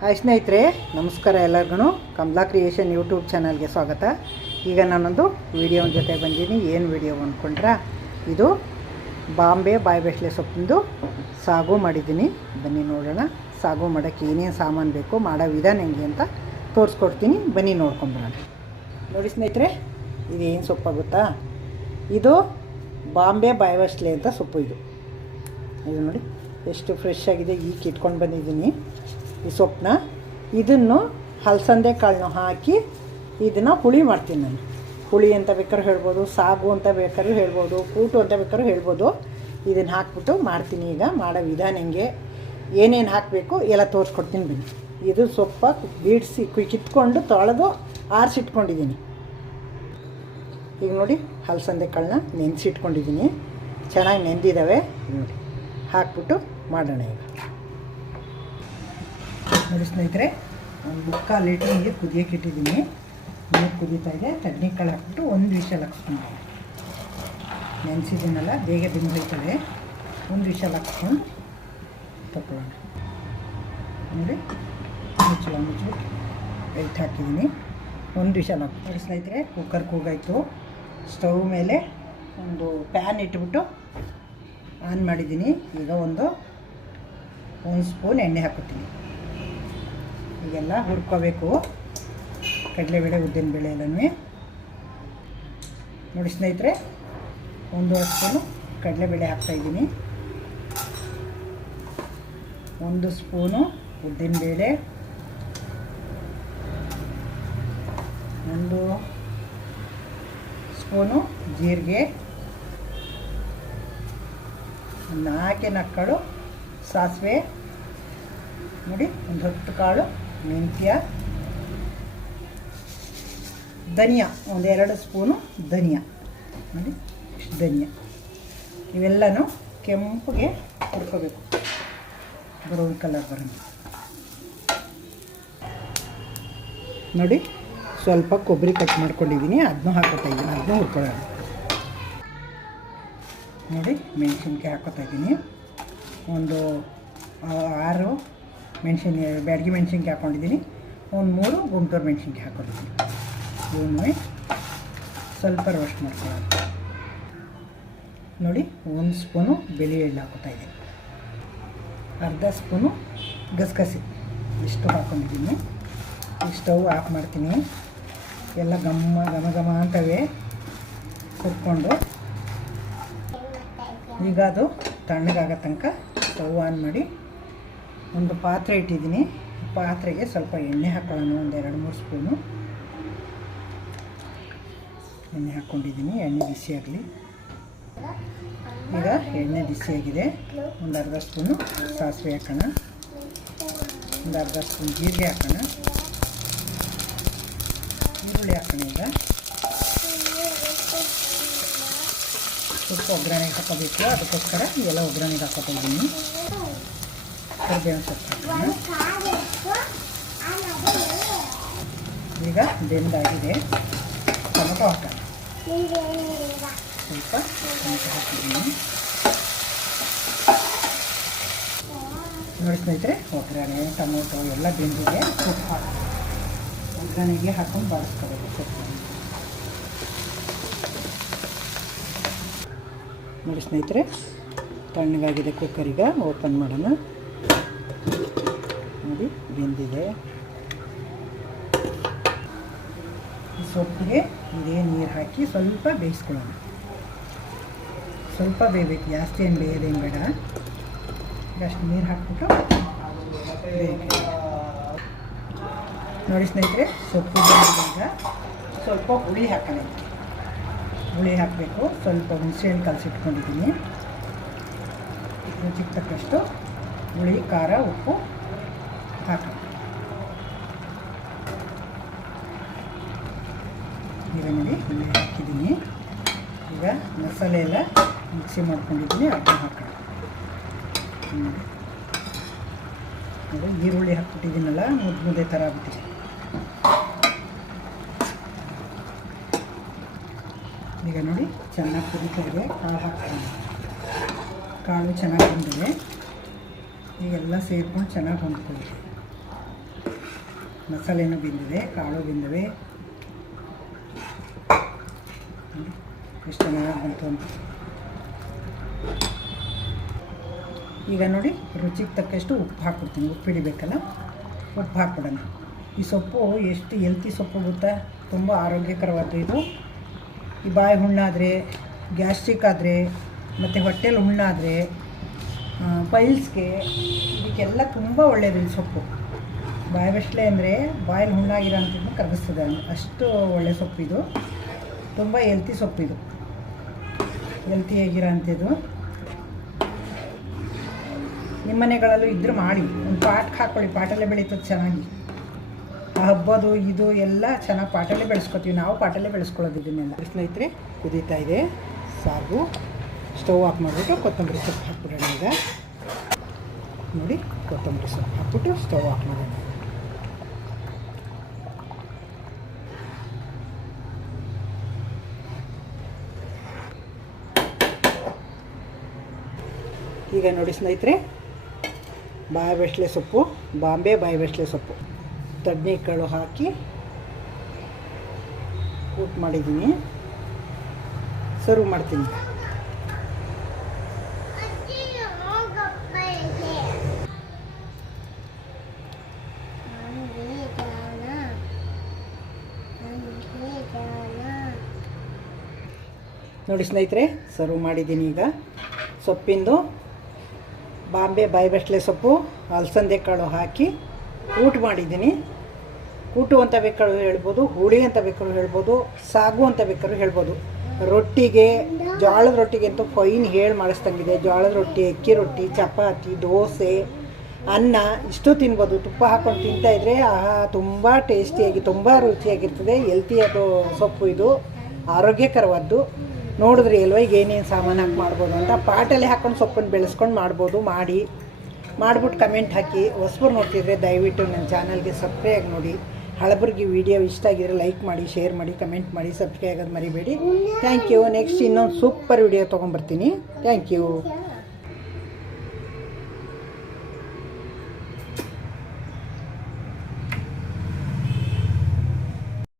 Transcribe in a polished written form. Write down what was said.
Hi ಸ್ನೇಹಿತರೆ, ನಮಸ್ಕಾರ ಎಲ್ಲರಿಗೂ. ಕಮಲಾ ಕ್ರಿಯೇಷನ್ ಯೂಟ್ಯೂಬ್ ಚಾನಲ್ಗೆ ಸ್ವಾಗತ. ಈಗ ನಾನೊಂದು ವಿಡಿಯೋ ಜೊತೆ ಬಂದೀನಿ. ಏನು ವಿಡಿಯೋ ಅಂದ್ಕೊಂಡ್ರೆ, ಇದು ಬಾಂಬೆ ಬಾಯಿಬೆಸಳೆ ಸೊಪ್ಪಿಂದು ಸಾಗು ಮಾಡಿದ್ದೀನಿ. ಬನ್ನಿ ನೋಡೋಣ. ಸಾಗು ಮಾಡೋಕ್ಕೆ ಏನೇನು ಸಾಮಾನು ಬೇಕು, ಮಾಡೋ ವಿಧಾನ ಹೆಂಗೆ ಅಂತ ತೋರಿಸ್ಕೊಡ್ತೀನಿ. ಬನ್ನಿ ನೋಡ್ಕೊಂಬರೋಣ. ನೋಡಿ ಸ್ನೇಹಿತರೆ, ಇದು ಏನು ಸೊಪ್ಪಾಗುತ್ತಾ? ಇದು ಬಾಂಬೆ ಬಾಯಿಬೆಸಳೆ ಅಂತ ಸೊಪ್ಪು. ಇದು ನೋಡಿ ಎಷ್ಟು ಫ್ರೆಶ್ ಆಗಿದೆ. ಈಗ ಇಟ್ಕೊಂಡು ಬಂದಿದ್ದೀನಿ ಈ ಸೊಪ್ಪನ್ನ. ಇದನ್ನು ಹಲಸಂದೆ ಕಾಳನ್ನು ಹಾಕಿ ಇದನ್ನು ಹುಳಿ ಮಾಡ್ತೀನಿ ನಾನು. ಹುಳಿ ಅಂತ ಬೇಕಾದ್ರೂ ಹೇಳ್ಬೋದು, ಸಾಗು ಅಂತ ಬೇಕಾದ್ರೂ ಹೇಳ್ಬೋದು, ಕೂಟು ಅಂತ ಬೇಕಾದ್ರೂ ಹೇಳ್ಬೋದು. ಇದನ್ನು ಹಾಕ್ಬಿಟ್ಟು ಮಾಡ್ತೀನಿ. ಈಗ ಮಾಡೋ ವಿಧಾನ ಹೆಂಗೆ, ಏನೇನು ಹಾಕಬೇಕು ಎಲ್ಲ ತೋರಿಸ್ಕೊಡ್ತೀನಿ ಬನ್ನಿ. ಇದು ಸೊಪ್ಪ ಬೀಡಿಸಿ ಕಿತ್ಕೊಂಡು ತೊಳೆದು ಆರಿಸಿಟ್ಕೊಂಡಿದ್ದೀನಿ. ಈಗ ನೋಡಿ, ಹಲಸಂದೆ ಕಾಳನ್ನ ನೆನೆಸಿಟ್ಕೊಂಡಿದ್ದೀನಿ. ಚೆನ್ನಾಗಿ ನೆಂದಿದ್ದಾವೆ. ನೋಡಿ ಹಾಕ್ಬಿಟ್ಟು ಮಾಡೋಣ. ಈಗ ನೋಡಿ ಸ್ನೇಹಿತರೆ, ಒಂದು 3/4 ಲೀಟ್ರ್ ನೀರು ಕುದಿಯೋಕೆ ಇಟ್ಟಿದ್ದೀನಿ. ನೀರು ಕುದೀತಾ ಇದೆ. ತಡ್ನಿಕಾಳು ಹಾಕ್ಬಿಟ್ಟು ಒಂದು ವಿಷಲ್ ಹಾಕ್ಸ್ಕೊಂಡು, ನೆನೆಸಿದ್ದೀನಲ್ಲ ಬೇಗ ಬೆಂದೋಯ್ತದೆ. ಒಂದು ವಿಷಲ್ ಹಾಕ್ಸ್ಕೊಂಡು ತಗೊಳ್ಳೋಣ. ನೋಡಿ ಮುಚ್ಚು ಲೈಟ್ ಹಾಕಿದ್ದೀನಿ. ಒಂದು ವಿಷಲ್ ಹಾಕಿ. ನೋಡಿ ಸ್ನೇಹಿತರೆ, ಕುಕ್ಕರ್ ಕೂಗಾಯಿತು. ಸ್ಟವ್ ಮೇಲೆ ಒಂದು ಪ್ಯಾನ್ ಇಟ್ಬಿಟ್ಟು ಆನ್ ಮಾಡಿದ್ದೀನಿ. ಈಗ ಒಂದು ಸ್ಪೂನ್ ಎಣ್ಣೆ ಹಾಕುತ್ತೀನಿ. ಈಗೆಲ್ಲ ಹುರ್ಕೋಬೇಕು, ಕಡಲೆಬೇಳೆ ಉದ್ದಿನಬೇಳೆ ಎಲ್ಲನೂ. ನೋಡಿ ಸ್ನೇಹಿತರೆ, 1 ಸ್ಪೂನು ಕಡಲೆಬೇಳೆ ಹಾಕ್ತಾಯಿದ್ದೀನಿ, 1 ಸ್ಪೂನು ಉದ್ದಿನಬೇಳೆ, 1 ಸ್ಪೂನು ಜೀರಿಗೆ, 4 ಕಾಳು ಸಾಸಿವೆ, ನೋಡಿ 10 ಕಾಳು ಮೆಂತ್ಯ, ಧನಿಯಾ 2 ಸ್ಪೂನು ಧನಿಯಾ. ನೋಡಿ ಇಷ್ಟು ಧನಿಯಾ. ಇವೆಲ್ಲನೂ ಕೆಂಪಗೆ ಹುರ್ಕೋಬೇಕು, ಬ್ರೌನ್ ಕಲರ್ ಬರೋಣ. ನೋಡಿ ಸ್ವಲ್ಪ ಕೊಬ್ಬರಿ ಕಟ್ ಮಾಡ್ಕೊಂಡಿದ್ದೀನಿ, ಅದನ್ನೂ ಹಾಕೋತಾ ಇದ್ದೀನಿ. ಅದನ್ನೂ ಹುರ್ಕೊಳ್ಳೋಣ. ನೋಡಿ ಮೆಣಸಿನ್ಕಾಯಿ ಹಾಕೋತಾ ಇದ್ದೀನಿ. ಒಂದು 6 ಬ್ಯಾಡಗಿ ಮೆಣಸಿನ್ಕಾಯಿ ಹಾಕ್ಕೊಂಡಿದ್ದೀನಿ. ಒಂದು 3 ಗುಂಟೂರು ಮೆಣಸಿನ್ಕಾಯಿ ಹಾಕ್ಕೊಂಡಿದ್ದೀನಿ. ಇವನ್ನೇ ಸ್ವಲ್ಪ ರೋಸ್ಟ್ ಮಾಡ್ಕೊಳ್ಳೋಣ. ನೋಡಿ 1 ಸ್ಪೂನು ಬಿಳಿ ಎಳ್ಳು ಹಾಕೋತಾ ಇದ್ದೀನಿ, 1/2 ಸ್ಪೂನು ಗಸಗಸೆ, ಇಷ್ಟು ಹಾಕ್ಕೊಂಡಿದ್ದೀನಿ. ಈ ಸ್ಟವ್ ಆಫ್ ಮಾಡ್ತೀನಿ. ಎಲ್ಲ ಘಮ ಅಂತವೆ ಕುತ್ಕೊಂಡು. ಈಗ ಅದು ತಣ್ಣಗಾಗೋ ತನಕ ಸ್ಟವ್ ಆನ್ ಮಾಡಿ ಒಂದು ಪಾತ್ರೆ ಇಟ್ಟಿದ್ದೀನಿ. ಪಾತ್ರೆಗೆ ಸ್ವಲ್ಪ ಎಣ್ಣೆ ಹಾಕೊಳ್ಳೋಣ. ಒಂದು 2-3 ಸ್ಪೂನು ಎಣ್ಣೆ ಹಾಕ್ಕೊಂಡಿದ್ದೀನಿ. ಎಣ್ಣೆ ಬಿಸಿಯಾಗಲಿ. ಈಗ ಎಣ್ಣೆ ಬಿಸಿಯಾಗಿದೆ. ಒಂದು 1/2 ಸ್ಪೂನು ಸಾಸಿವೆ ಹಾಕೋಣ, ಒಂದು 1/2 ಸ್ಪೂನ್ ಜೀರಿಗೆ ಹಾಕೋಣ, ಈರುಳ್ಳಿ ಹಾಕೋಣ. ಈಗ ಸ್ವಲ್ಪ ಒಗ್ಗರಣೆಗೆ ಹಾಕೋಬೇಕು, ಅದಕ್ಕೋಸ್ಕರ ಎಲ್ಲ ಒಗ್ಗರಣೆಗೆ ಹಾಕೋತಾ ಇದ್ದೀನಿ. ಕರಿಬೇವಿನ ಸೊಪ್ಪು ಹಾಕೋಣ. ಈಗ ಬೆಂದಾಗಿದೆ. ಟೊಮೊಟೊ ಹಾಕೋಣ. ಸ್ವಲ್ಪ ಟೊಮೊಟೊ ಹಾಕಿದ್ದೀನಿ. ನೋಡಿ ಸ್ನೇಹಿತರೆ, ಒಗ್ಗರಣೆ ಟೊಮೊಟೊ ಎಲ್ಲ ಬೆಂದಿದೆ. ಸೊಪ್ಪು ಹಾಕಿ ಒಗ್ಗರಣೆಗೆ ಹಾಕೊಂಡು ಬಾಡಿಸ್ಕೋಬೇಕು ಸೊಪ್ಪು. ನೋಡಿ ಸ್ನೇಹಿತರೆ, ತಣ್ಣಗಾಗಿದೆ. ಕುಕ್ಕರೀಗ ಓಪನ್ ಮಾಡೋಣ. ನೋಡಿ ಬೆಂದಿದೆ. ಈ ಸೊಪ್ಪಿಗೆ ಇದೇ ನೀರು ಹಾಕಿ ಸ್ವಲ್ಪ ಬೇಯಿಸ್ಕೊಳ್ಳೋಣ. ಸ್ವಲ್ಪ ಬೇಯಬೇಕು, ಜಾಸ್ತಿ ಏನು ಬೇಯೋದೇನು ಬೇಡ. ಅಷ್ಟು ನೀರು ಹಾಕ್ಬಿಟ್ಟು ಬೇಯಬೇಕು. ನೋಡಿ ಸ್ನೇಹಿತರೆ, ಸೊಪ್ಪು ಈಗ ಸ್ವಲ್ಪ ಹುಳಿ ಹಾಕೋಣ. ಹುಳಿ ಹಾಕಬೇಕು. ಸ್ವಲ್ಪ ಹುಣಸೆಹಣ್ಣು ಕಲಸಿಟ್ಕೊಂಡಿದ್ದೀನಿ. ರುಚಿಗೆ ತಕ್ಕಷ್ಟು ಹುಳಿ, ಖಾರ, ಉಪ್ಪು ಹಾಕೋಣ. ಈಗ ನೋಡಿ ಹುಳಿ ಹಾಕಿದ್ದೀನಿ. ಈಗ ಮಸಾಲೆ ಎಲ್ಲ ಮಿಕ್ಸಿ ಮಾಡ್ಕೊಂಡಿದ್ದೀನಿ, ಅದನ್ನ ಹಾಕೋಣ. ನೋಡಿ ಈರುಳ್ಳಿ ಹಾಕ್ಬಿಟ್ಟಿದ್ದೀನಲ್ಲ, ಮುದ್ದೆ ಥರ ಆಗ್ಬಿಟ್ಟಿದೆ. ಈಗ ನೋಡಿ ಚೆನ್ನಾಗಿ ಕುದೀತಾ ಇದೆ. ಕಾಳು ಹಾಕ್ತೀನಿ. ಕಾಳು ಚೆನ್ನಾಗಿ ಬಂದಿದೆ. ಈಗೆಲ್ಲ ಸೇರ್ಕೊಂಡು ಚೆನ್ನಾಗಿ ಹೊಂದ್ಕೊಳ್ಳಿ. ಮಸಾಲೆನೂ ಬೆಂದಿದೆ, ಕಾಳು ಬೆಂದಿವೆ. ಎಷ್ಟು ಚೆನ್ನಾಗಿ ಬಂತು ಅಂತ. ಈಗ ನೋಡಿ ರುಚಿಗೆ ತಕ್ಕಷ್ಟು ಉಪ್ಪು ಹಾಕ್ಬಿಡ್ತೀನಿ. ಉಪ್ಪು ಹಿಡಿಬೇಕಲ್ಲ, ಉಪ್ಪು ಹಾಕ್ಬಿಡೋಣ. ಈ ಸೊಪ್ಪು ಎಷ್ಟು ಹೆಲ್ತಿ ಸೊಪ್ಪು ಗೊತ್ತಾ, ತುಂಬ ಆರೋಗ್ಯಕರವಾದ್ದು ಇದು. ಈ ಬಾಯಿ ಹುಣ್ಣಾದರೆ, ಗ್ಯಾಸ್ಟ್ರಿಕ್ ಆದರೆ, ಮತ್ತು ಹೊಟ್ಟೆಲಿ ಹುಣ್ಣಾದರೆ, ಪೈಲ್ಸ್ಗೆ, ಇದಕ್ಕೆಲ್ಲ ತುಂಬ ಒಳ್ಳೆಯದು ಈ ಸೊಪ್ಪು. ಬಾಯಿ ಬೆಸ್ಲೆ ಅಂದರೆ ಬಾಯಲ್ಲಿ ಹುಣ್ಣಾಗಿರೋ ಅಂಥದ್ದು ಕರಗಿಸ್ತದೆ, ಅಷ್ಟು ಒಳ್ಳೆಯ ಸೊಪ್ಪಿದು. ತುಂಬ ಹೆಲ್ತಿ ಸೊಪ್ಪಿದು, ಹೆಲ್ತಿಯಾಗಿರೋ ಅಂಥದ್ದು. ನಿಮ್ಮ ಮನೆಗಳಲ್ಲೂ ಇದ್ದರೂ ಮಾಡಿ, ಒಂದು ಪಾಟ್ಗೆ ಹಾಕ್ಕೊಳ್ಳಿ, ಪಾಟಲ್ಲೇ ಬೆಳೀತದೆ ಚೆನ್ನಾಗಿ. ಹಬ್ಬದು ಇದು ಎಲ್ಲ ಚೆನ್ನಾಗಿ ಪಾಟಲ್ಲೇ ಬೆಳೆಸ್ಕೊತೀವಿ, ನಾವು ಪಾಟಲ್ಲೇ ಬೆಳೆಸ್ಕೊಳ್ಳೋದು ಇದನ್ನೆಲ್ಲ. ಸ್ನೇಹಿತರೆ ಕುದೀತಾ ಇದೆ ಸಾಗು. ಸ್ಟವ್ ಆಫ್ ಮಾಡಿಬಿಟ್ಟು ಕೊತ್ತಂಬರಿ ಸೊಪ್ಪು ಹಾಕ್ಬಿಡೋಣ. ಈಗ ನೋಡಿ ಕೊತ್ತಂಬರಿ ಸೊಪ್ಪು ಹಾಕ್ಬಿಟ್ಟು ಸ್ಟವ್ ಆಫ್ ಮಾಡೋಣ. ಈಗ ನೋಡಿ ಸ್ನೇಹಿತರೆ, ಬಾಯಿ ಬೆಸ್ಲೆ ಸೊಪ್ಪು, ಬಾಂಬೆ ಬಾಯಿ ಬೆಸ್ಲೆ ಸೊಪ್ಪು ತಡ್ನಿಕಾಳು ಹಾಕಿ ಊಟ ಮಾಡಿದ್ದೀನಿ. ಸರ್ವ್ ಮಾಡ್ತೀನಿ. ನೋಡಿ ಸ್ನೇಹಿತರೆ, ಸರ್ವ್ ಮಾಡಿದ್ದೀನಿ. ಈಗ ಸೊಪ್ಪಿಂದು ಬಾಂಬೆ ಬಾಯಿ ಬೆಸ್ಲೆ ಸೊಪ್ಪು, ಅಲಸಂದೆ ಕಾಳು ಹಾಕಿ ಊಟ ಮಾಡಿದ್ದೀನಿ. ಕೂಟು ಅಂತ ಬೇಕಾದ್ರೂ ಹೇಳ್ಬೋದು, ಹುಳಿ ಅಂತ ಬೇಕಾದ್ರೂ ಹೇಳ್ಬೋದು, ಸಾಗು ಅಂತ ಬೇಕಾದ್ರೂ ಹೇಳ್ಬೋದು. ರೊಟ್ಟಿಗೆ, ಜೋಳದ ರೊಟ್ಟಿಗೆ ಅಂತೂ ಫೈನ್ ಹೇಳಿ ಮಾಡಿಸ್ದಂಗಿದೆ. ಜೋಳದ ರೊಟ್ಟಿ, ಅಕ್ಕಿ ರೊಟ್ಟಿ, ಚಪಾತಿ, ದೋಸೆ, ಅನ್ನ ಇಷ್ಟು ತಿನ್ಬೋದು. ತುಪ್ಪ ಹಾಕ್ಕೊಂಡು ತಿಂತಾಯಿದ್ರೆ ಆಹಾ, ತುಂಬ ಟೇಸ್ಟಿಯಾಗಿ, ತುಂಬ ರುಚಿಯಾಗಿರ್ತದೆ. ಹೆಲ್ತಿ ಅದು ಸೊಪ್ಪು, ಇದು ಆರೋಗ್ಯಕರವಾದ್ದು. ನೋಡಿದ್ರಿ ಅಲ್ವ ಈಗ ಏನೇನು ಸಾಮಾನು ಹಾಕಿ ಮಾಡ್ಬೋದು ಅಂತ. ಪಾಟಲ್ಲಿ ಹಾಕ್ಕೊಂಡು ಸೊಪ್ಪನ್ನು ಬೆಳೆಸ್ಕೊಂಡು ಮಾಡ್ಬೋದು. ಮಾಡಿಬಿಟ್ಟು ಕಮೆಂಟ್ ಹಾಕಿ. ಹೊಸಬರು ನೋಡ್ತಿದ್ರೆ ದಯವಿಟ್ಟು ನನ್ನ ಚಾನಲ್ಗೆ ಸಬ್ಸ್ಕ್ರೈಬ್ ಆಗಿ ನೋಡಿ. ಹಳಬರಿಗೆ ವಿಡಿಯೋ ಇಷ್ಟ ಆಗಿದ್ರೆ ಲೈಕ್ ಮಾಡಿ, ಶೇರ್ ಮಾಡಿ, ಕಮೆಂಟ್ ಮಾಡಿ, ಸಬ್ಸ್ಕ್ರೈಬ್ ಆಗೋದು ಮರಿಬೇಡಿ. Thank you. ನೆಕ್ಸ್ಟ್ ಇನ್ನೊಂದು ಸೂಪರ್ ವಿಡಿಯೋ ತೊಗೊಂಬರ್ತೀನಿ. Thank you.